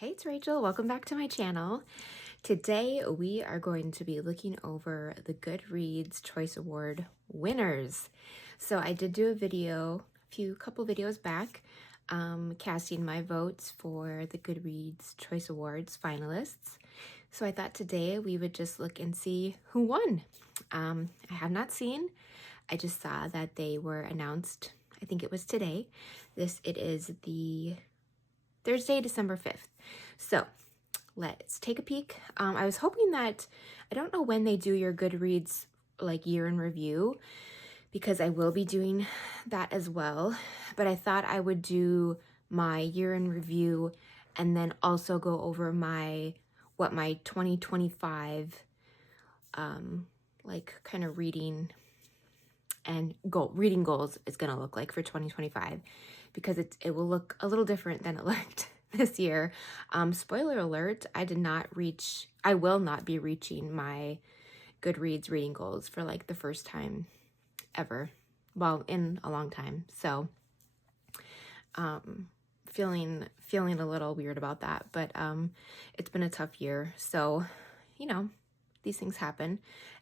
Hey, it's Rachel. Welcome back to my channel. Today we are going to be looking over the Goodreads Choice Award winners. So I did do a video, couple videos back, casting my votes for the Goodreads Choice Awards finalists. So I thought today we would just look and see who won. I have not seen. I just saw that they were announced. I think it was today. It is the Thursday, December 5th. So let's take a peek. I was hoping that, I don't know when they do your Goodreads like year in review, because I will be doing that as well, but I thought I would do my year in review and then also go over what my 2025 like kind of reading goals is going to look like for 2025, because it will look a little different than it looked this year. Spoiler alert, I will not be reaching my Goodreads reading goals for like the first time ever. Well, in a long time. So, feeling a little weird about that, but it's been a tough year. So, these things happen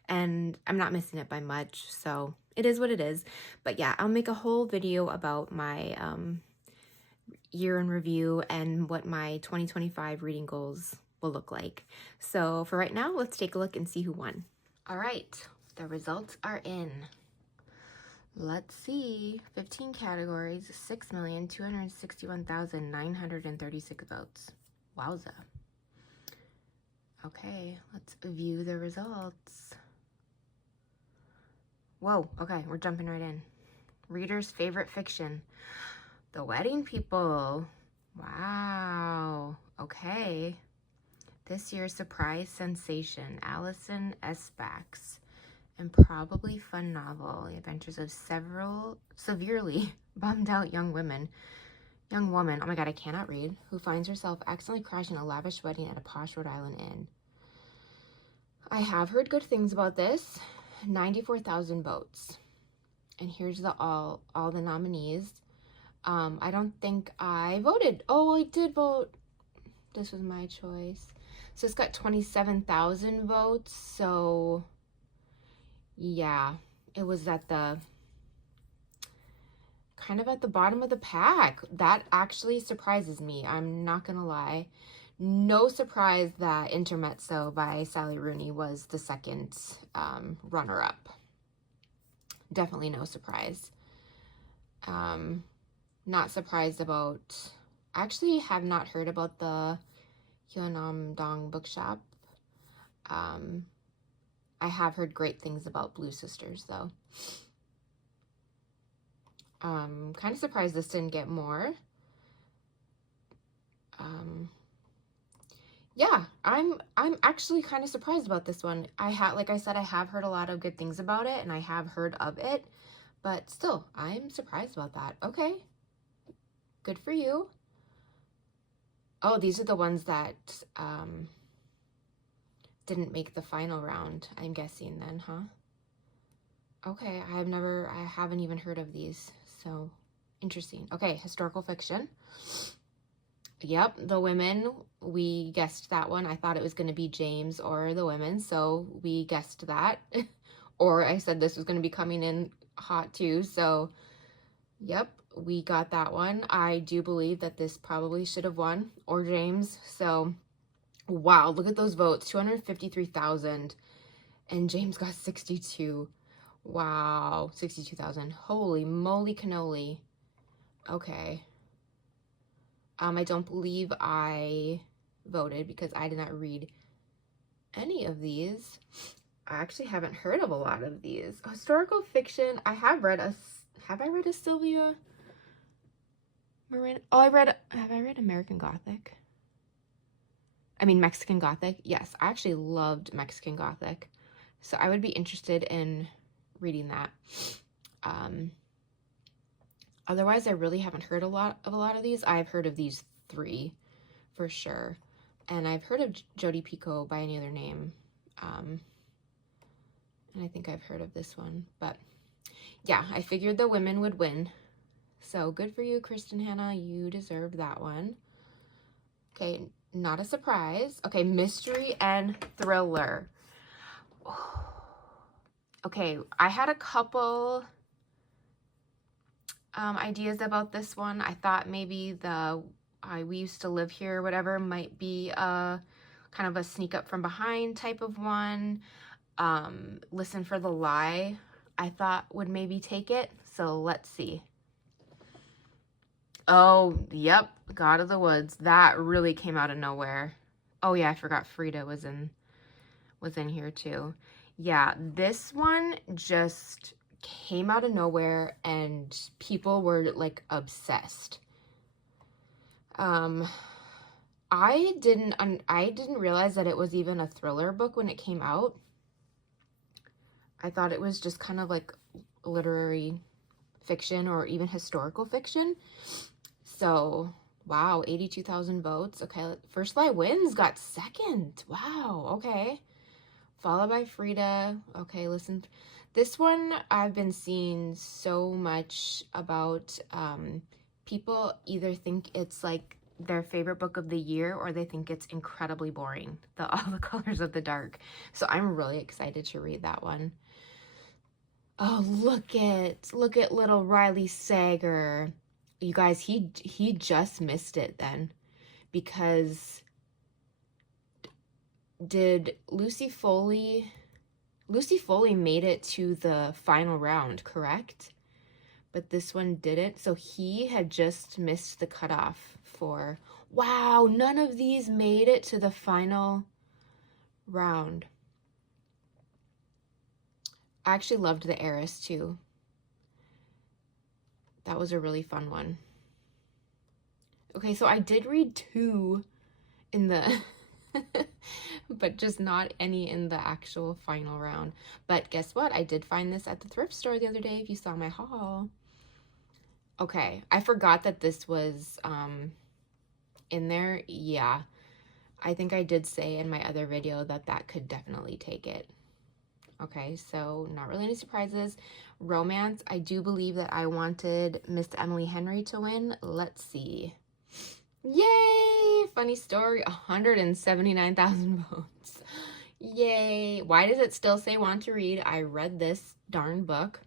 and I'm not missing it by much. So it is what it is. But yeah, I'll make a whole video about my year in review and what my 2025 reading goals will look like. So for right now, let's take a look and see who won. All right, the results are in. Let's see, 15 categories, 6,261,936 votes. Wowza. Okay, let's view the results. Whoa, okay, we're jumping right in. Reader's favorite fiction. The Wedding People. Wow, okay. This year's surprise sensation, Allison Esbach's improbably fun novel, The Adventures of several severely bummed out young woman, oh my god, I cannot read, who finds herself accidentally crashing a lavish wedding at a posh Rhode Island inn. I have heard good things about this. 94,000 votes. And here's all the nominees. I don't think I voted. Oh, I did vote. This was my choice. So it's got 27,000 votes. So yeah, it was kind of at the bottom of the pack. That actually surprises me. I'm not gonna lie. No surprise that Intermezzo by Sally Rooney was the second runner-up. Definitely no surprise. Not surprised about, actually have not heard about the Hyeonam-dong bookshop. I have heard great things about Blue Sisters though. Kind of surprised this didn't get more. Yeah, I'm actually kind of surprised about this one. Like I said, I have heard a lot of good things about it and I have heard of it, but still, I'm surprised about that. Okay, good for you. Oh, these are the ones that didn't make the final round, I'm guessing then, huh? Okay, I haven't even heard of these, so interesting. Okay, historical fiction. Yep, The Women, we guessed that one. I thought it was going to be James or The Women, so we guessed that. Or I said this was going to be coming in hot too, so yep, we got that one. I do believe that this probably should have won, or James, so wow, look at those votes, 253,000, and James got 62. Wow, 62,000. Holy moly cannoli. Okay. I don't believe I voted because I did not read any of these. I actually haven't heard of a lot of these. Historical fiction, I have read have I read a Sylvia Moran? Oh, have I read American Gothic? I mean, Mexican Gothic. Yes, I actually loved Mexican Gothic. So I would be interested in reading that. Otherwise, I really haven't heard a lot of these. I've heard of these three for sure. And I've heard of Jodi Picoult by any other name. And I think I've heard of this one. But yeah, I figured The Women would win. So good for you, Kristen Hanna. You deserve that one. Okay, not a surprise. Okay, mystery and thriller. Okay, I had a couple ideas about this one. I thought maybe We Used to Live Here, whatever, might be a kind of a sneak up from behind type of one. Listen for the Lie, I thought would maybe take it. So let's see. Oh, yep, God of the Woods. That really came out of nowhere. Oh yeah, I forgot Frida was in here too. Yeah, this one just came out of nowhere and people were like obsessed. I didn't realize that it was even a thriller book when it came out. I thought it was just kind of like literary fiction or even historical fiction. So, wow, 82,000 votes. Okay, First Lie Wins got second. Wow, okay. Followed by Frida. Okay, listen. This one I've been seeing so much about. People either think it's like their favorite book of the year or they think it's incredibly boring. All the Colors of the Dark. So I'm really excited to read that one. Oh, look at little Riley Sager. You guys, he just missed it then, because did Lucy Foley made it to the final round, correct? But this one didn't, so he had just missed the cutoff for, wow, none of these made it to the final round. I actually loved The Heiress too. That was a really fun one. Okay, so I did read 2 in the but just not any in the actual final round. But guess what? I did find this at the thrift store the other day, if you saw my haul. Okay, I forgot that this was in there. Yeah, I think I did say in my other video that could definitely take it. Okay, so not really any surprises. Romance, I do believe that I wanted Miss Emily Henry to win. Let's see. Yay! Funny story, 179,000 votes. Yay! Why does it still say want to read? I read this darn book.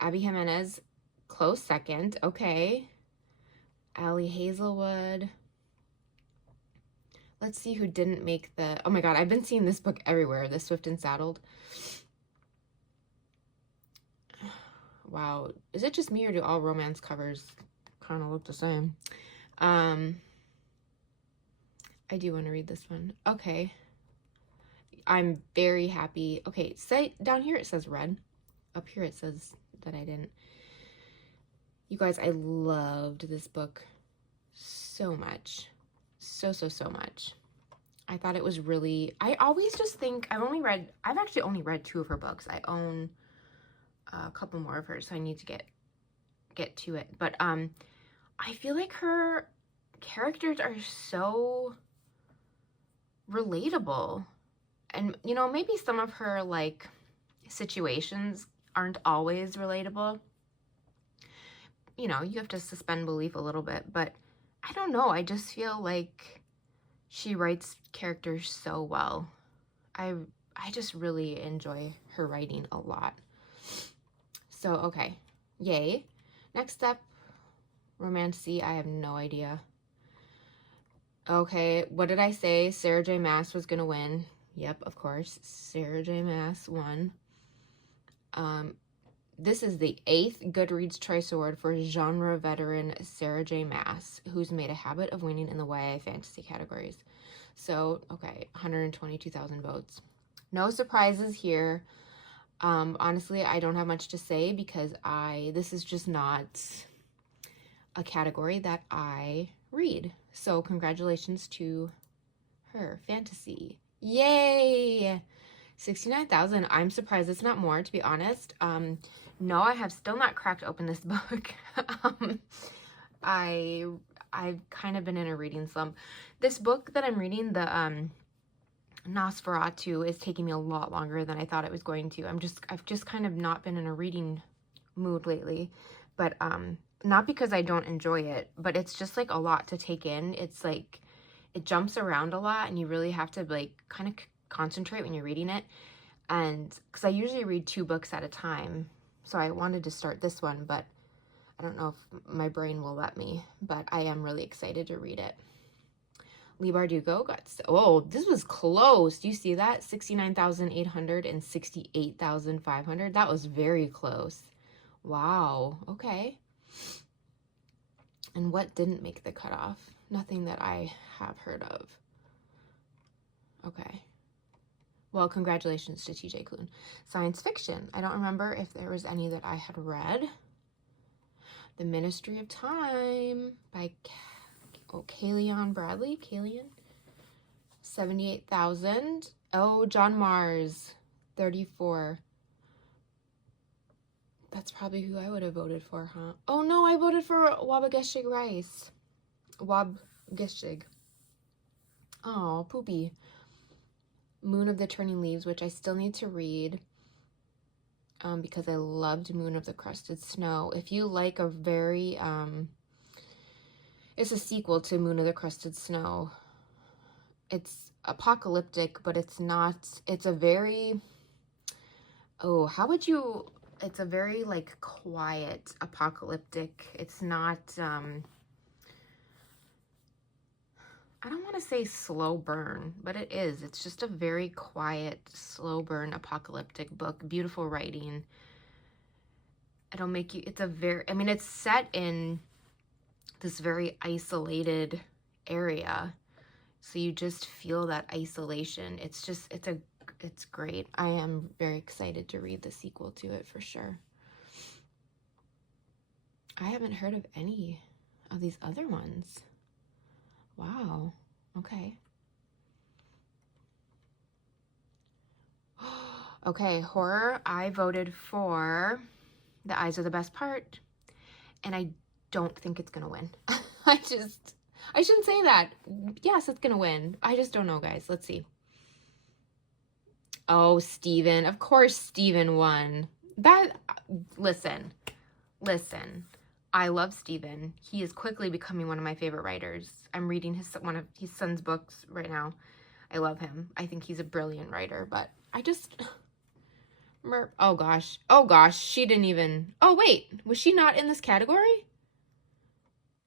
Abby Jimenez, close second. Okay. Allie Hazelwood. Let's see who didn't make the... Oh my god, I've been seeing this book everywhere. The Swift and Saddled. Wow. Is it just me or do all romance covers kind of look the same? I do want to read this one. Okay. I'm very happy. Okay, down here it says red. Up here it says that I didn't. You guys, I loved this book so much. So much. I thought it was really... I always just think... I've actually only read 2 of her books. I own a couple more of hers, so I need to get to it. But I feel like her characters are so relatable. And, you know, maybe some of her, like, situations aren't always relatable. You know, you have to suspend belief a little bit. But I don't know. I just feel like she writes characters so well. I just really enjoy her writing a lot. So, okay. Yay. Next up, Romancy. I have no idea. Okay, what did I say? Sarah J. Maas was gonna win. Yep, of course. Sarah J. Maas won. This is the 8th Goodreads Choice Award for genre veteran Sarah J. Maas, who's made a habit of winning in the YA fantasy categories. So, okay, 122,000 votes. No surprises here. Honestly, I don't have much to say because this is just not a category that I read. So congratulations to her. Fantasy. Yay! 69,000. I'm surprised it's not more, to be honest. No, I have still not cracked open this book. I've kind of been in a reading slump. This book that I'm reading, the Nosferatu, is taking me a lot longer than I thought it was going to. I've just kind of not been in a reading mood lately. But not because I don't enjoy it, but it's just like a lot to take in. It's like it jumps around a lot and you really have to like kind of concentrate when you're reading it. And because I usually read 2 books at a time, so I wanted to start this one, but I don't know if my brain will let me, but I am really excited to read it. Lee Bardugo got, oh, this was close. Do you see that? 69,800 and 68,500. That was very close. Wow. Okay. And what didn't make the cutoff? Nothing that I have heard of. Okay. Well, congratulations to TJ Klune. Science fiction. I don't remember if there was any that I had read. The Ministry of Time by Kalian Bradley. Kalian. 78,000. Oh, John Mars. 34. That's probably who I would have voted for, huh? Oh no, I voted for Wabageshig Rice. Wabageshig. Oh, poopy. Moon of the Turning Leaves, which I still need to read because I loved Moon of the Crusted Snow. If you like a very, it's a sequel to Moon of the Crusted Snow. It's apocalyptic, but it's not, it's a very, oh, how would you, it's a very like quiet apocalyptic. It's not, I don't want to say slow burn, but it is. It's just a very quiet, slow burn apocalyptic book. Beautiful writing. It'll make you, it's a very, I mean, it's set in this very isolated area. So you just feel that isolation. It's just, it's great. I am very excited to read the sequel to it for sure. I haven't heard of any of these other ones. Wow. Okay. Okay, horror. I voted for The Eyes Are the Best Part, and I don't think it's gonna win. I shouldn't say that. Yes, it's gonna win. I just don't know, guys. Let's see. Oh, Steven. Of course Steven won. Listen. I love Steven. He is quickly becoming one of my favorite writers. I'm reading one of his son's books right now. I love him. I think he's a brilliant writer, but I just, oh gosh, she didn't even, oh wait, was she not in this category?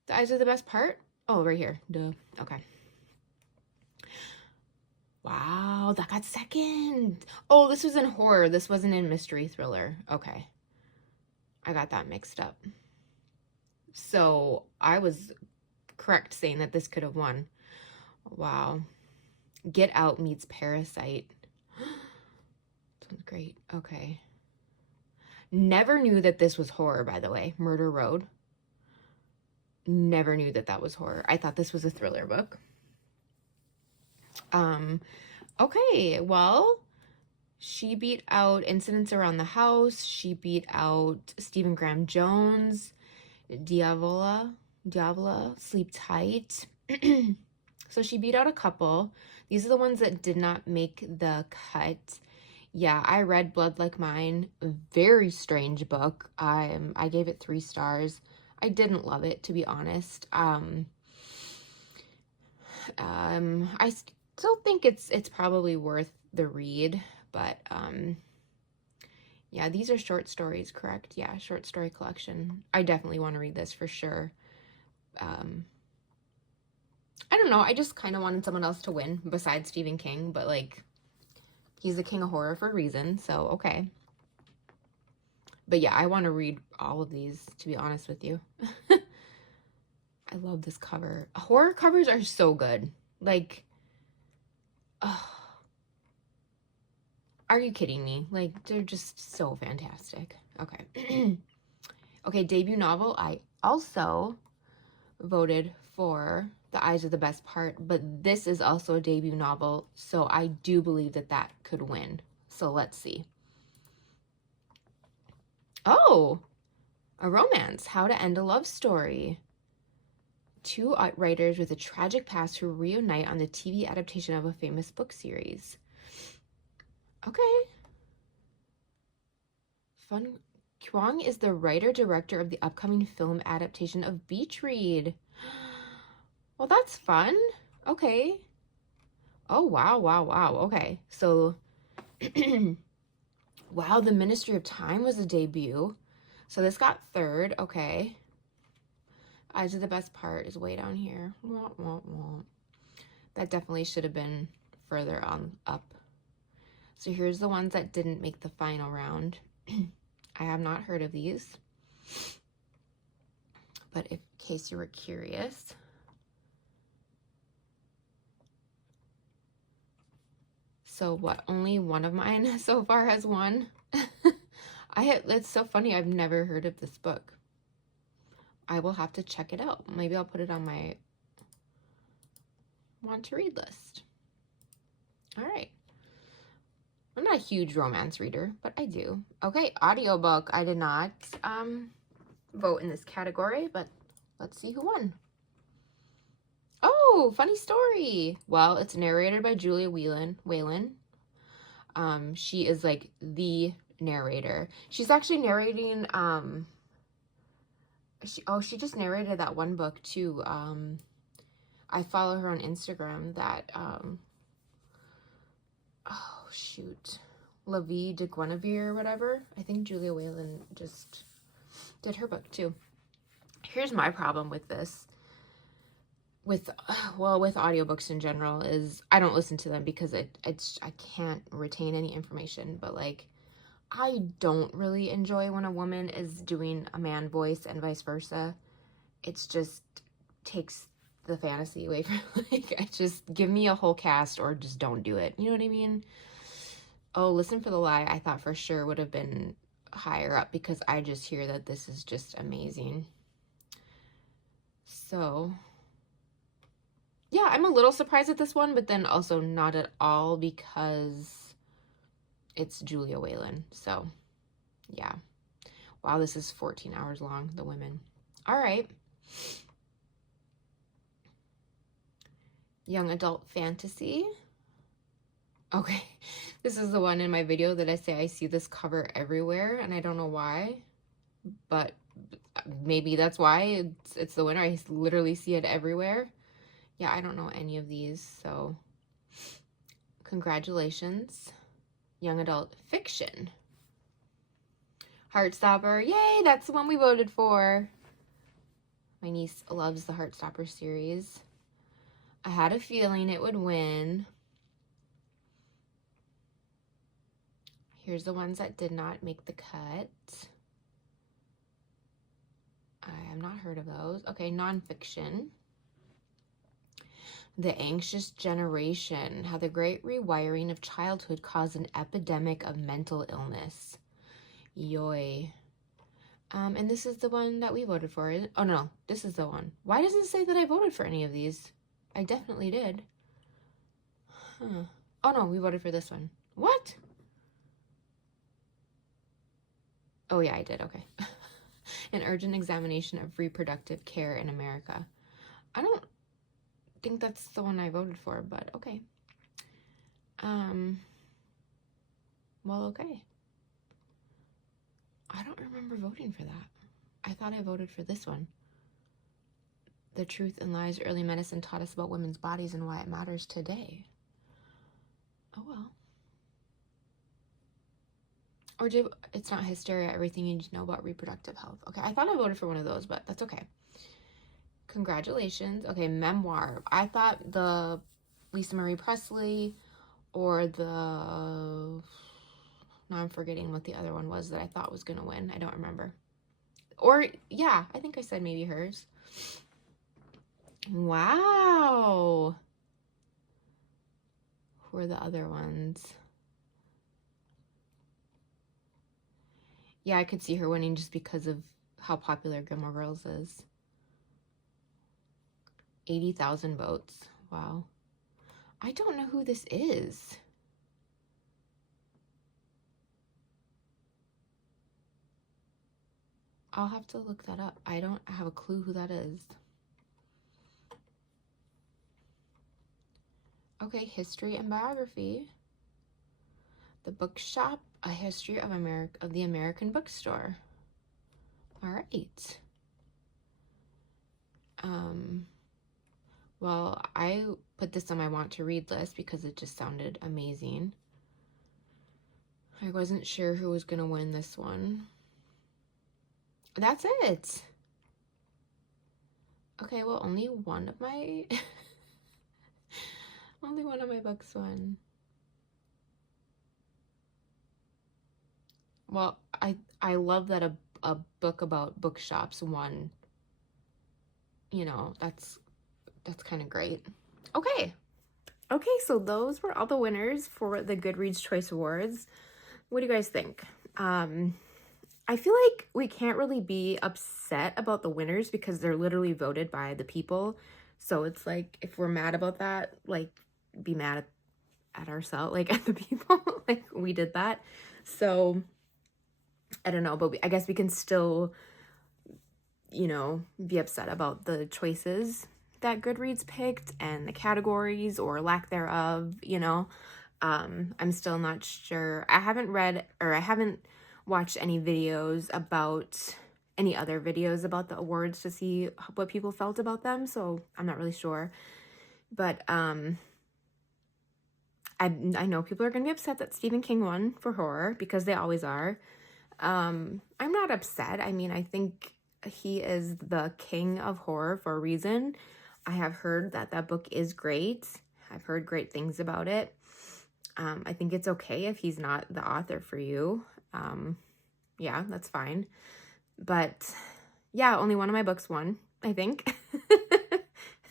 The Eyes Are the Best Part? Oh, right here, duh, okay. Wow, that got second. Oh, this was in horror. This wasn't in mystery thriller. Okay. I got that mixed up. So I was correct saying that this could have won. Wow. Get Out meets Parasite. Sounds great. Okay. Never knew that this was horror, by the way. Murder Road. Never knew that that was horror. I thought this was a thriller book. Okay, well, she beat out Incidents Around the House. She beat out Stephen Graham Jones. Diavola, Sleep Tight. So she beat out a couple. These are the ones that did not make the cut. Yeah, I read Blood Like Mine. A very strange book. I gave it 3 stars. I didn't love it, to be honest. I still think it's probably worth the read, but yeah, these are short stories, correct? Yeah, short story collection. I definitely want to read this for sure. I don't know. I just kind of wanted someone else to win besides Stephen King, but like, he's the king of horror for a reason, so okay. But yeah, I want to read all of these, to be honest with you. I love this cover. Horror covers are so good. Like, oh. Are you kidding me? Like, they're just so fantastic. Okay. Okay, debut novel. I also voted for The Eyes Are the Best Part, but this is also a debut novel, so I do believe that that could win. So let's see. Oh, a romance. How to End a Love Story. 2 writers with a tragic past who reunite on the TV adaptation of a famous book series. Okay. Fun. Kwong is the writer-director of the upcoming film adaptation of Beach Read. Well, that's fun. Okay. Oh, wow, wow, wow. Okay. So, wow, The Ministry of Time was a debut. So this got third. Okay. Eyes of the Best Part is way down here. Wah, wah, wah. That definitely should have been further on up. So here's the ones that didn't make the final round. I have not heard of these, but in case you were curious. So what, only one of mine so far has won? It's so funny, I've never heard of this book. I will have to check it out. Maybe I'll put it on my want to read list. All right. I'm not a huge romance reader, but I do. Okay, audiobook. I did not vote in this category, but let's see who won. Oh, funny story. Well, it's narrated by Julia Whelan. She is like the narrator. She's actually narrating she just narrated that one book too. I follow her on Instagram that oh shoot, Libby de Guinevere or whatever. I think Julia Whelan just did her book too. Here's my problem with this, with audiobooks in general, is I don't listen to them because I can't retain any information. But like, I don't really enjoy when a woman is doing a man voice and vice versa. It's just takes the fantasy away from, like, I just give me a whole cast or just don't do it. You know what I mean? Oh, Listen for the Lie, I thought for sure would have been higher up because I just hear that this is just amazing. So yeah, I'm a little surprised at this one, but then also not at all because it's Julia Whelan. So yeah. Wow, this is 14 hours long, The Women. All right. Young adult fantasy. Okay, this is the one in my video that I say I see this cover everywhere, and I don't know why, but maybe that's why it's the winner. I literally see it everywhere. Yeah, I don't know any of these, so congratulations. Young adult fiction. Heartstopper, yay, that's the one we voted for. My niece loves the Heartstopper series. I had a feeling it would win. Here's the ones that did not make the cut. I have not heard of those. Okay, nonfiction. The Anxious Generation, How the Great Rewiring of Childhood Caused an Epidemic of Mental Illness. Yoy. And this is the one that we voted for. Oh, no, this is the one. Why does it say that I voted for any of these? I definitely did. Huh. Oh, no, we voted for this one. What? Oh, yeah, I did. Okay. An Urgent Examination of Reproductive Care in America. I don't think that's the one I voted for, but okay. Well, okay. I don't remember voting for that. I thought I voted for this one. The Truth and Lies Early Medicine Taught Us About Women's Bodies and Why It Matters Today. Oh, well. Or it's not Hysteria, Everything You Need to Know About Reproductive Health. Okay, I thought I voted for one of those, but that's okay. Congratulations. Okay, memoir. I thought the Lisa Marie Presley or the... Now I'm forgetting what the other one was that I thought was going to win. I don't remember. Or, yeah, I think I said maybe hers. Wow. Who are the other ones? Yeah, I could see her winning just because of how popular Gilmore Girls is. 80,000 votes. Wow. I don't know who this is. I'll have to look that up. I don't have a clue who that is. Okay, history and biography. The Bookshop, A History of the American Bookstore. All right. Well, I put this on my want to read list because it just sounded amazing. I wasn't sure who was going to win this one. That's it. Okay, well, only one of my books won. Well, I love that a book about bookshops won. You know, that's kind of great. Okay, so those were all the winners for the Goodreads Choice Awards. What do you guys think? I feel like we can't really be upset about the winners because they're literally voted by the people. So it's like, if we're mad about that, like, be mad at ourselves, like at the people, like we did that. So I don't know, but I guess we can still, you know, be upset about the choices that Goodreads picked and the categories or lack thereof, you know. I'm still not sure. I haven't watched any videos about any other videos about the awards to see what people felt about them, so I'm not really sure. But I know people are going to be upset that Stephen King won for horror because they always are. I'm not upset. I mean, I think he is the king of horror for a reason. I have heard that book is great. I've heard great things about it. I think it's okay if he's not the author for you. Yeah, that's fine. But yeah, only one of my books won, I think,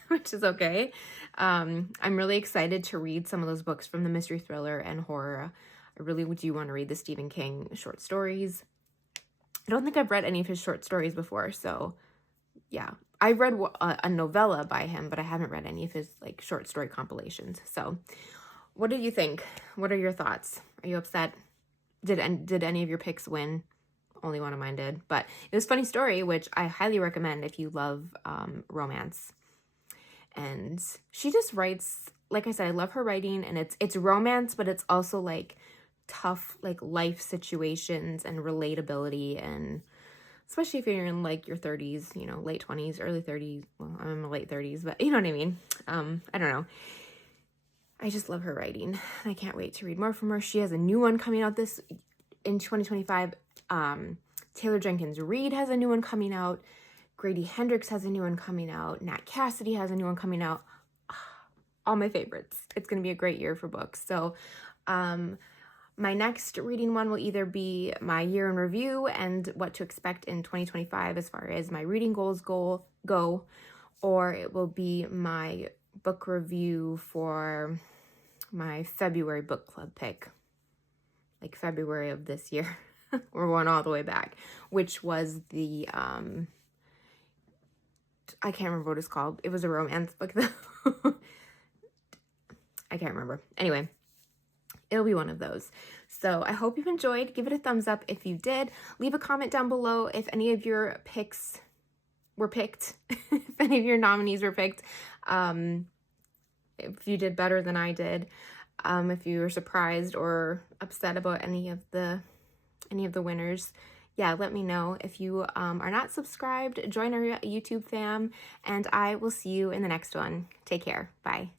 which is okay. I'm really excited to read some of those books from the mystery thriller and horror. I really do want to read the Stephen King short stories. I don't think I've read any of his short stories before, so yeah. I read a novella by him, but I haven't read any of his like short story compilations. So what did you think? What are your thoughts? Are you upset? Did any of your picks win? Only one of mine did, but it was a funny story, which I highly recommend if you love romance. And she just writes, like I said, I love her writing, and it's romance, but it's also like tough like life situations and relatability, and especially if you're in like your 30s, you know, late 20s, early 30s. Well, I'm in my late 30s, but you know what I mean. I don't know. I just love her writing. I can't wait to read more from her. She has a new one coming out in 2025. Taylor Jenkins Reid has a new one coming out. Grady Hendrix has a new one coming out. Nat Cassidy has a new one coming out. All my favorites. It's going to be a great year for books. So my next reading one will either be my year in review and what to expect in 2025 as far as my reading goals go, or it will be my book review for my February book club pick, like February of this year. We're going all the way back, which was the I can't remember what it's called. It was a romance book though. I can't remember. Anyway, it'll be one of those. So I hope you've enjoyed. Give it a thumbs up if you did. Leave a comment down below if any of your picks were picked, if any of your nominees were picked. If you did better than I did, if you were surprised or upset about any of the winners, yeah, let me know. If you are not subscribed, join our YouTube fam, and I will see you in the next one. Take care. Bye.